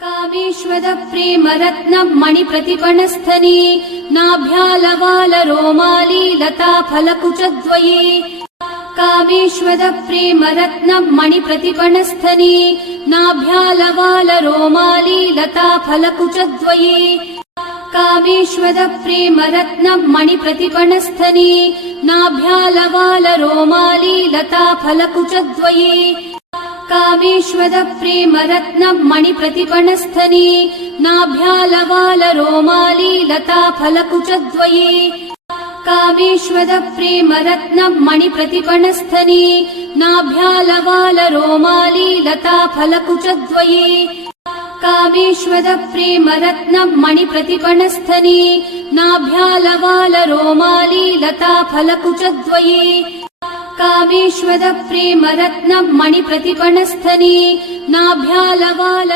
Kameshwar प्रेमरत्नम् मणिप्रतिपणस्थनी नाभ्यालवाल rumali Lata फलकुचद्वये Kameshwar प्रेमरत्नम् मणिप्रतिपणस्थनी नाभ्यालवाल rumali Lata फलकुचद्वये Kameshwar प्रेमरत्नम् मणिप्रतिपणस्थनी नाभ्यालवाल rumali Lata फलकुचद्वये Kameshwar प्रेमरत्नम् मणिप्रतिपणस्थनी नाभ्यालवाल rumali Lata फलकुचद्वये Kameshwar प्रेमरत्नम् मणिप्रतिपणस्थनी नाभ्यालवाल rumali Lata फलकुचद्वये Kameshwar प्रेमरत्नम् मणिप्रतिपणस्थनी नाभ्यालवाल rumali Lata फलकुचद्वये Kameshwar प्रेमरत्नम् मणिप्रतिपणस्थनी नाभ्यालवाल